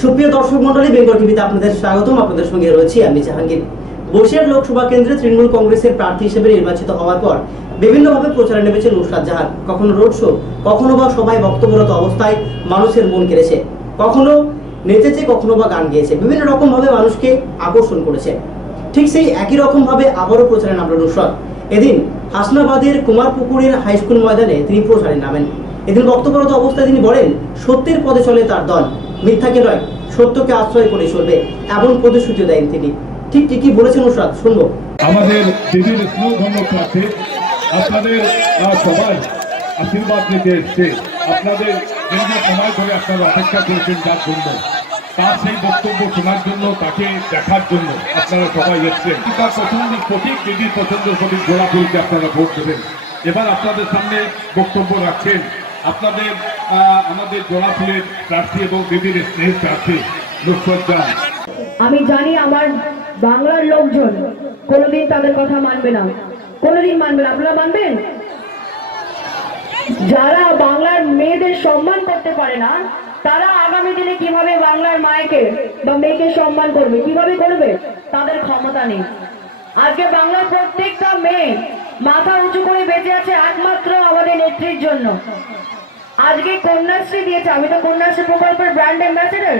সুপ্রিয় দর্শক মন্ডলী, বেঙ্গল টিভিতে আপনাদের স্বাগতম। আপনাদের সঙ্গে রয়েছি আমি জাহাঙ্গীর। বসিরহাট লোকসভা কেন্দ্রে তৃণমূল কংগ্রেসের প্রার্থী হিসেবে নির্বাচিত হওয়ার পর বিভিন্নভাবে প্রচারে নেমেছেন নুসরাত জাহান। কখনো রোড শো, কখনো বা সভায় বক্তব্যরত অবস্থায় মানুষের মন কেড়েছে, কখনো নেচেছে, কখনো বা গান গেয়েছে, বিভিন্ন রকম ভাবে মানুষকে আকর্ষণ করেছে। ঠিক সেই একই রকম ভাবে আবারও প্রচারে নামল নুসরাত। এদিন হাসনাবাদের কুমারপুকুরের হাইস্কুল ময়দানে তিনি প্রচারে নামেন। এদিন বক্তব্যরত অবস্থায় তিনি বলেন, সত্যের পথে চলে তার দল, মিথ্যাকে নয় সত্যকে আশ্রয় করে চলবে, এমন প্রতিশ্রুতি দেন তিনি। ঠিক কি বলেছেন নুসরাত, শুনবো। আমাদের দিদির স্নেহধন্য প্রার্থী, আপনাদের সবাই আশীর্বাদ নিতে এসছে, আপনাদের দীর্ঘ সময় ধরে আপনারা অপেক্ষা করেছেন যার জন্য, তার সেই বক্তব্য শোনার জন্য, তাকে দেখার জন্য আপনারা সবাই এসছেন। তার পছন্দ প্রতীক, দিদির পছন্দের প্রতীক গোলাপ ফুলকে আপনারা ভোট দেবেন। এবার আপনাদের সামনে বক্তব্য রাখছেন আপনাদের আমাদের গোলাপ ফুলের প্রার্থী এবং দিদির স্নেহের প্রার্থী নুসরাত জাহান। আমি জানি আমার বাংলার লোকজন কোনোদিন তাদের কথা মানবে না, কোনোদিন মানবে না। আপনারা মানবেন? যারা বাংলার মেয়েদের সম্মান করতে পারে না, তারা আগামী দিনে কিভাবে বাংলার মায়েকে বা মেয়েকে সম্মান করবে, কিভাবে করবে? তাদের ক্ষমতা নেই। আজকে বাংলার প্রত্যেকটা মেয়ে মাথা উঁচু করে বেঁচে আছে একমাত্র আমাদের নেত্রীর জন্য। আজকে কন্যাশ্রী দিয়েছে, আমি তো কন্যাশ্রী প্রকল্পের ব্র্যান্ড অ্যাম্বাসেডর।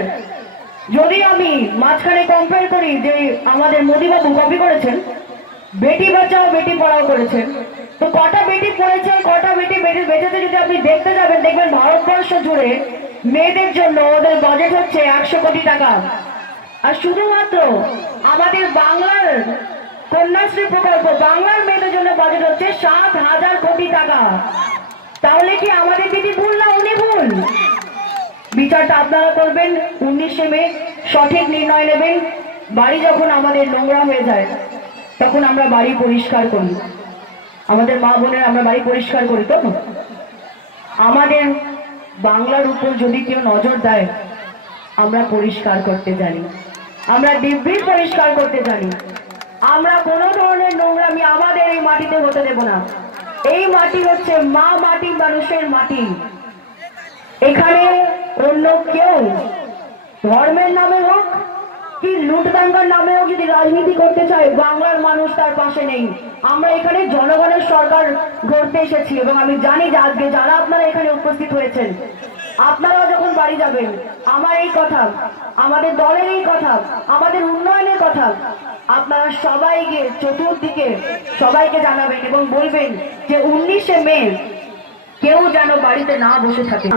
যদি আমি মাঝখানে কম্পেয়ার করি যে আমাদের মোদীবাবু কপি করেছেন, বেটি বাঁচাও বেটি পড়াও করেছেন, তো কটা বেটি পড়েছে, কটা বেটি বেঁচেছে যদি আপনি দেখতে যাবেন, দেখবেন ভারতবর্ষ জুড়ে মেয়েদের জন্য ওদের বাজেট হচ্ছে 100 কোটি টাকা। আর শুধুমাত্র আমাদের বাংলার কন্যাশ্রী প্রকল্প, বাংলার মেয়েদের জন্য বাজেট হচ্ছে 7,000 কোটি টাকা। তাহলে কি আমাদের দিদি ভুল না উনি ভুল? বিচারটা আপনারা করবেন। 19শে মে সঠিক নির্ণয় নেবেন। বাড়ি যখন আমাদের নোংরা হয়ে যায় তখন আমরা বাড়ি পরিষ্কার করি, আমাদের মা বোনের আমরা বাড়ি পরিষ্কার করি। তো আমাদের বাংলার উপর যদি কেউ নজর দেয়, আমরা পরিষ্কার করতে জানি, আমরা দিব্যি পরিষ্কার করতে জানি। আমরা কোনো ধরনের নোংরামি আমাদের এই মাটিতে হতে দেব না। এই মাটি হচ্ছে মা মাটি, মানুষের মাটি। এখানে অন্য কেউ ধর্মের নামে হোক কি লুটদাঙ্গার নামে হোক যদি রাজনীতি করতে চায়, বাংলার মানুষ তার পাশে নেই। আমরা এখানে জনগণের সরকার গড়তে এসেছি এবং আমি জানি যে আজকে যারা আপনারা এখানে উপস্থিত হয়েছেন, আপনারা যখন বাড়ি যাবেন, আমার এই কথা, আমাদের দলের এই কথা, আমাদের উন্নয়নের কথা আপনারা সবাই গিয়ে চতুর্দিকে সবাইকে জানাবেন এবং বলবেন যে 19শে মে কেউ যেন বাড়িতে না বসে থাকে।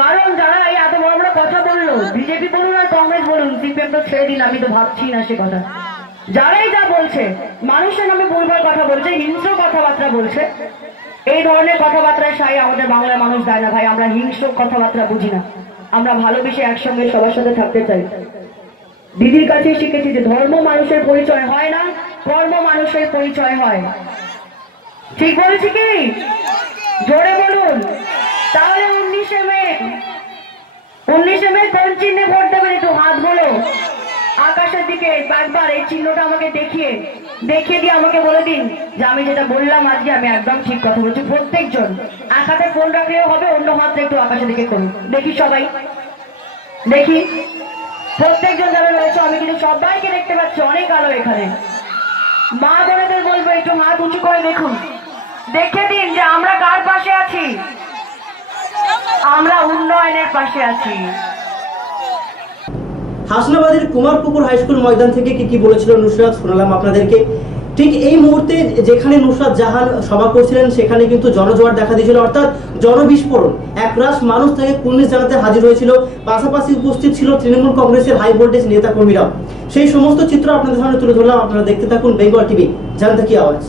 কারণ যারা এই এত বড় বড় কথা বললো, বিজেপি বলুন আর কংগ্রেস বলুন, সিপিএম তো ছেড়ে দিন, আমি তো ভাবছি না সে কথা। যারাই যা বলছে, মানুষের নামে ভুলভাল কথা বলছে, হিংস্র কথাবার্তা বলছে, এই ধরনের কথাবার্তায় সাই আমাদের বাংলার মানুষ দেয় না ভাই। আমরা হিংস্র কথাবার্তা বুঝি না, আমরা ভালোবেসে একসঙ্গে সবার সাথে থাকতে চাই। দিদির কাছে শিখেছি যে ধর্ম মানুষের পরিচয় হয় না, কর্ম মানুষের পরিচয় হয়। ঠিক বলেছি কি? জোরে বলুন। তাহলে 19শে মে কোন চিহ্নে ভোট দেবেন? একটু হাত বলো আকাশের দিকে একবার, এই চিহ্নটা আমাকে দেখিয়ে দিয়ে আমাকে বলে দিন যে আমি যেটা বললাম আজকে আমি একদম ঠিক কথা বলছি। প্রত্যেকজন এক হাতে ফোন রাখলেও হবে, অন্য হাতটা একটু আকাশের দিকে করুন, দেখি সবাই, দেখি প্রত্যেকজন যারা রয়েছে, আমি কিন্তু সবাইকে দেখতে পাচ্ছি, অনেক আলো এখানে। মা বোনেদের বলবো একটু হাত উঁচু করে দেখুন, দেখে দিন যে আমরা কার পাশে আছি। আমরা উন্নয়নের পাশে আছি। হাসনাবাদের কুমারপুকুর হাইস্কুল ময়দান থেকে কি বলেছিল নুসরাত শোনালাম আপনাদেরকে। ঠিক এই মুহূর্তে যেখানে নুসরাত জাহান সভা করছিলেন, সেখানে কিন্তু জনজোয়ার দেখা দিয়েছিল, অর্থাৎ জনবিস্ফোরণ। একরাশ মানুষ তাকে কুর্নিশ জানাতে হাজির হয়েছিল। পাশাপাশি উপস্থিত ছিল তৃণমূল কংগ্রেসের হাই ভোল্টেজ নেতা কর্মীরাও। সেই সমস্ত চিত্র আপনাদের সামনে তুলে ধরলাম। আপনারা দেখতে থাকুন বেঙ্গল টিভি, জানতে কি আওয়াজ।